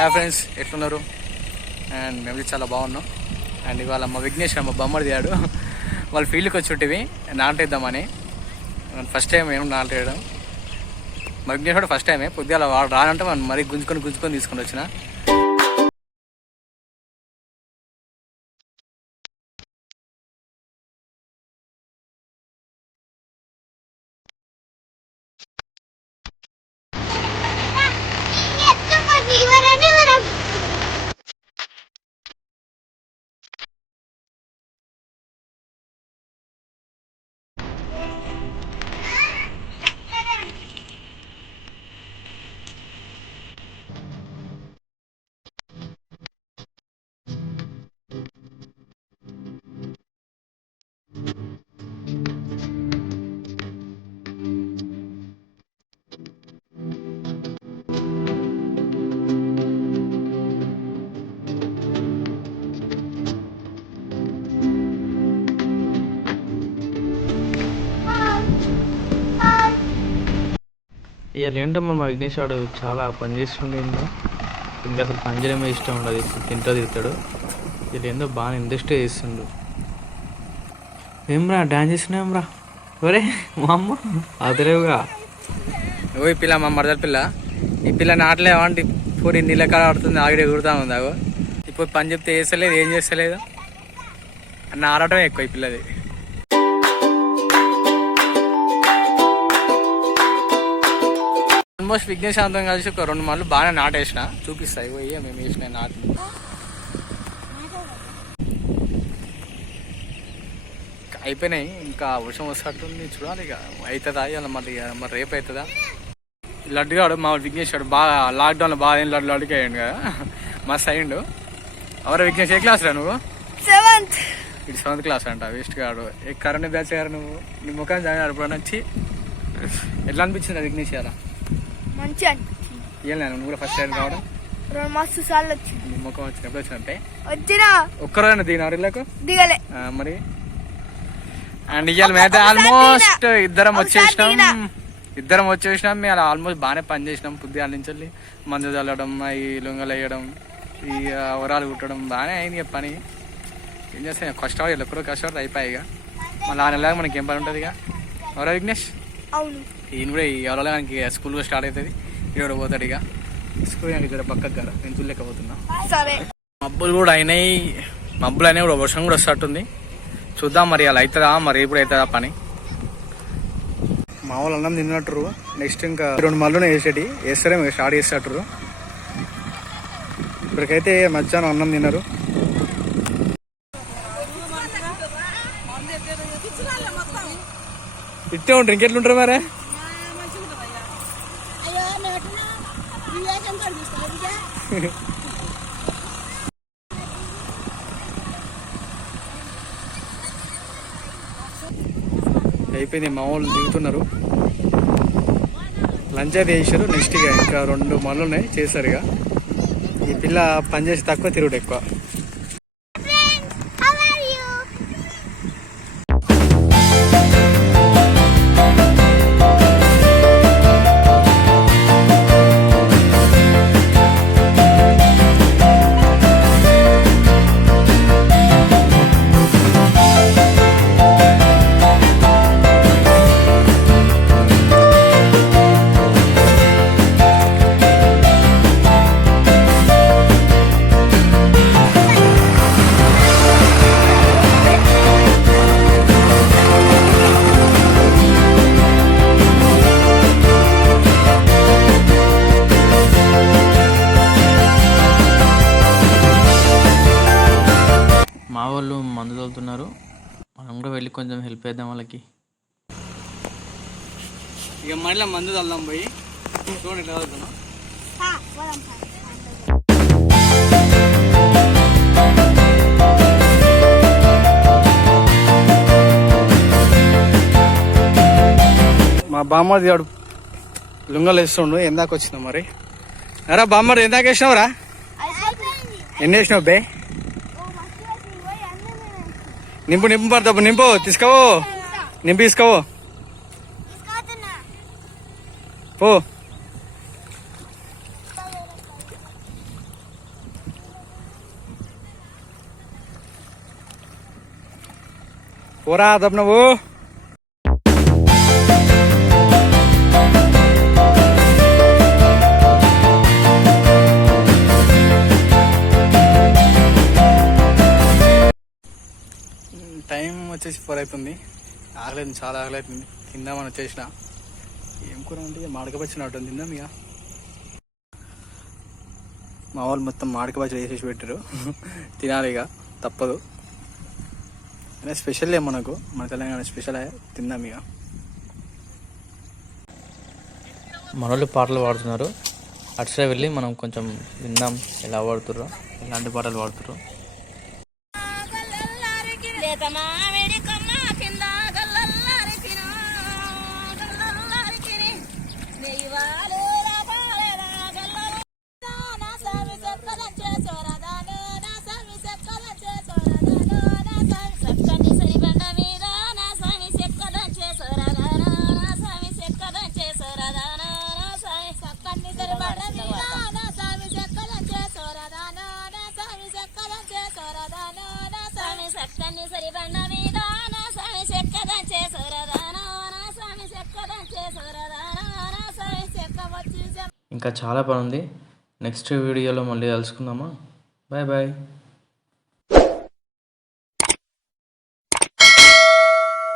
Hi friends, ఎట్లున్నారు? And మేము చాలా బాగున్నాం. అండ్ ఇవాళ మా విఘ్నేష్ మా బొమ్మడి దిగాడు. వాళ్ళ ఫీల్డ్కి వచ్చి ఉంటివి నాటేద్దామని. ఫస్ట్ టైం ఏం నాటేయడం. మా విఘ్నేష్ కూడా ఫస్ట్ టైమే. పొద్దుగా వాడు రానంటే మనం మరీ గుంజుకొని తీసుకొని వచ్చిన. ఇక ఏంటమ్మా మా విఘ్నేష్ వాడు చాలా పని చేస్తుండే. ఇంకా అసలు పని చేయడమే ఇష్టం ఉండదు. ఇప్పుడు తింటూ తిరుగుతాడు. ఇది ఏందో బాగా ఇంట్రెస్ట్ చేస్తుండు. ఏమ్రా డ్యాన్స్ చేస్తున్నావురా? ఒరే మా అమ్మ అదలేవుగా. ఓ ఈ పిల్ల మా మరదల పిల్ల. ఈ పిల్ల నాటలేవంటి పూరి నీళ్ళ కాడ ఆడుతుంది. ఆగిడే కుడుతూ ఉంది. అగో ఇప్పుడు పని చెప్తే చేస్తలేదు, ఏం చేస్తలేదు. అన్న ఆడటమే ఎక్కువ ఈ పిల్లది. ఆల్మోస్ట్ విఘ్నేష్ అంతం కలిసి ఒక 2 మార్లు బాగానే నాటేసిన. చూపిస్తాయి పోయి మేము వేసిన నాటు. అయిపోయినాయి. ఇంకా వర్షం వస్తున్నట్టుంది. చూడాలి ఇక అవుతుందా ఇలా మరి రేపు అవుతుందా. లడ్డుగాడు మా విఘ్నేష్ గాడు బాగా లాక్డౌన్లో బాగా లడ్డుకి అయ్యాడు కదా. మస్తు అయ్యిండు. ఎవరో విఘ్నేష్ ఏ క్లాస్ రా నువ్వు? 7th. ఇది 7th క్లాస్ అంట. వేస్ట్ గాడు. ఏ కరెంట్ బ్యాచ్ గారు నువ్వు. నీ ముఖం చదివాడు ఇప్పుడు వచ్చి. ఎట్లా అనిపించింది విఘ్నేష్ అలా? మంచి అనిపించింది. ఏం లేదు నువ్వు కూడా ఫస్ట్ టైం రావడం. 2 మస్తు సార్లు వచ్చింది. నీ ముఖం వచ్చిన ఎప్పుడు వచ్చినట్టే వచ్చినా ఒక్కరోజైనా దిగినారు ఇళ్ళకు? దిగలే మరి. అండ్ ఇవాళ మేమైతే ఆల్మోస్ట్ ఇద్దరం వచ్చేసినాం. మేము అలా ఆల్మోస్ట్ బాగానే పని చేసినాం. పొద్దుగా నుంచి మందు చల్లడం, ఈ లొంగలు వేయడం, ఈ వరాలు కుట్టడం బాగానే అయింది పని. ఏం చేస్తాం కష్టపడి ఎక్కడో కష్టపడి అయిపోయాయి. ఇక మళ్ళీ 6 నెలలాగా మనకి ఏం పని ఉంటుంది. ఇక ఎవరో విఘ్నేష్. అవును. ఈయన కూడా ఎవరో మనకి స్కూల్ కూడా స్టార్ట్ అవుతుంది. ఇక్కడ పోతాడు. ఇక స్కూల్ ఇక్కడ పక్కకు కదా నేను చూడలేకపోతున్నా. మబ్బులు కూడా అయినాయి. మబ్బులు అయినాయి కూడా. వర్షం కూడా వస్తట్టుంది. చూద్దాం మరి అలా అవుతుందా, మరి ఎప్పుడు అవుతుందా పని. మా వాళ్ళు అన్నం తిన్నట్టు. నెక్స్ట్ ఇంకా 2 మార్లు వేస్తారేమో స్టార్ట్ చేసేటట్టు. ఇప్పటికైతే మధ్యాహ్నం అన్నం తిన్నారు. ఇట్టే ఉంటారు. ఇంకెట్లుంటారు మరి? అయిపోయింది. మా వాళ్ళు దిగుతున్నారు. లంచ్ అయితే చేశారు. నెక్స్ట్ ఇక ఇంకా 2 మార్లు ఉన్నాయి చేస్తారు. ఇక ఈ పిల్ల పని చేసి తక్కువ, తిరుగుడు ఎక్కువ. మా వాళ్ళు మందు తోలుతున్నారు. మనం కూడా వెళ్ళి కొంచెం హెల్ప్ చేద్దాం వాళ్ళకి. ఇక మళ్ళీ మందు తల్దాం పోయి. చూడండి ఎట్లా చదువుతున్నాం. మా బామ్మది వాడు లుంగలు వేస్తుండు. ఎందాక వచ్చినావు మరి? అరా బామ్మడి ఎందాక వేసినావురా? ఎన్ని వేసినావు బే? నింపు పడతావు. నింపు తీసుకోవో. నింపి తీసుకోవో పో. పోరా దబ్ నువ్వు. టైం వచ్చేసి 4 అవుతుంది. ఆగలేదు, చాలా ఆగలేతుంది. తిందామని వచ్చేసిన. ఏం కూర అంటే మాడకపచ్చినట్టు తిందాం ఇక. మా వాళ్ళు మొత్తం మాడకపచ్చి వేసేసి పెట్టారు. తినాలి ఇక, తప్పదు. అయినా స్పెషల్ మనకు, మన తెలంగాణ స్పెషల్ తిందాం ఇక. మనోళ్ళు పాటలు పాడుతున్నారు. అటు సైడ్ వెళ్ళి మనం కొంచెం విందాం ఎలా పాడుతుర్రో, ఎలాంటి పాటలు పాడుతుర్రో. ఇంకా చాలా పని ఉంది. నెక్స్ట్ వీడియోలో మళ్ళీ కలుసుకుందామా. Bye bye.